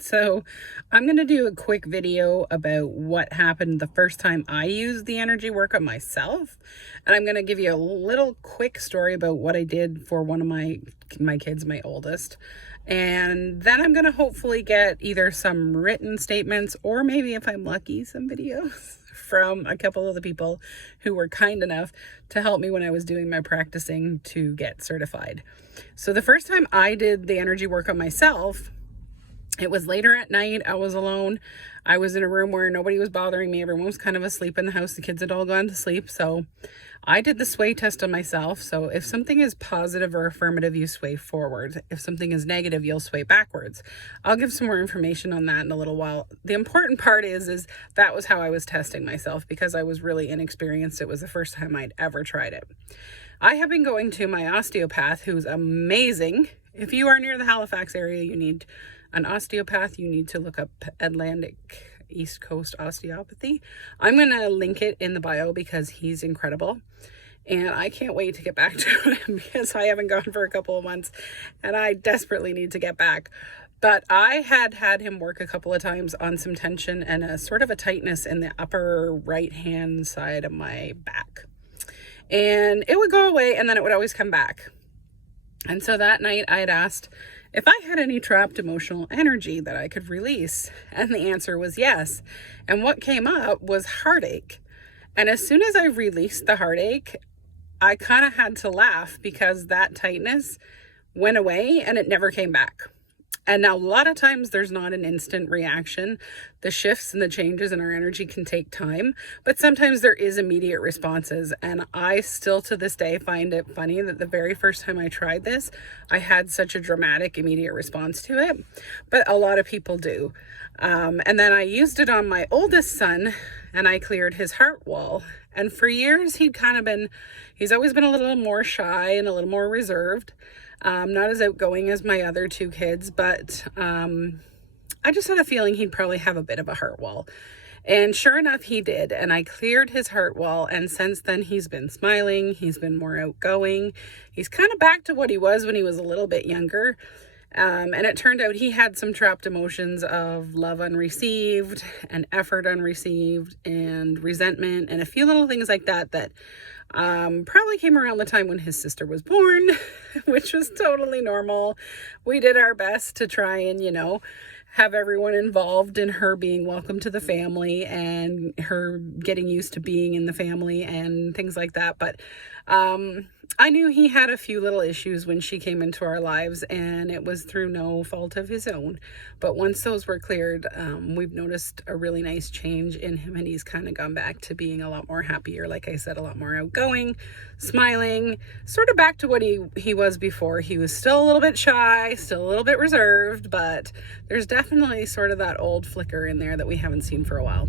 So I'm going to do a quick video about what happened the first time I used the energy workup myself. And I'm going to give you a little quick story about what I did for one of my kids, my oldest. And then I'm going to hopefully get either some written statements or maybe, if I'm lucky, some videos from a couple of the people who were kind enough to help me when I was doing my practicing to get certified. So the first time I did the energy workup myself, it was later at night. I was alone. I was in a room where nobody was bothering me. Everyone was kind of asleep in the house. The kids had all gone to sleep. So I did the sway test on myself. So if something is positive or affirmative, you sway forward. If something is negative, you'll sway backwards. I'll give some more information on that in a little while. The important part is that was how I was testing myself because I was really inexperienced. It was the first time I'd ever tried it. I have been going to my osteopath, who's amazing. If you are near the Halifax area, you need an osteopath. You need to look up Atlantic East Coast Osteopathy. I'm going to link it in the bio because he's incredible. And I can't wait to get back to him because I haven't gone for a couple of months and I desperately need to get back. But I had him work a couple of times on some tension and a sort of a tightness in the upper right hand side of my back. And it would go away and then it would always come back. And so that night I had asked if I had any trapped emotional energy that I could release. And the answer was yes. And what came up was heartache. And as soon as I released the heartache, I kind of had to laugh because that tightness went away and it never came back. And now a lot of times there's not an instant reaction. The shifts and the changes in our energy can take time, but sometimes there is immediate responses. And I still to this day find it funny that the very first time I tried this, I had such a dramatic immediate response to it, but a lot of people do. And then I used it on my oldest son and I cleared his heart wall. And for years he's always been a little more shy and a little more reserved. Not as outgoing as my other two kids, but I just had a feeling he'd probably have a bit of a heart wall. And sure enough, he did. And I cleared his heart wall. And since then, he's been smiling. He's been more outgoing. He's kind of back to what he was when he was a little bit younger. And it turned out he had some trapped emotions of love unreceived and effort unreceived and resentment and a few little things like that probably came around the time when his sister was born, which was totally normal. We did our best to try and, have everyone involved in her being welcome to the family and her getting used to being in the family and things like that. But I knew he had a few little issues when she came into our lives, and it was through no fault of his own. But once those were cleared, we've noticed a really nice change in him, and he's kind of gone back to being a lot more happier. Like I said, a lot more outgoing, smiling, sort of back to what he was before. He was still a little bit shy, still a little bit reserved, but there's definitely sort of that old flicker in there that we haven't seen for a while.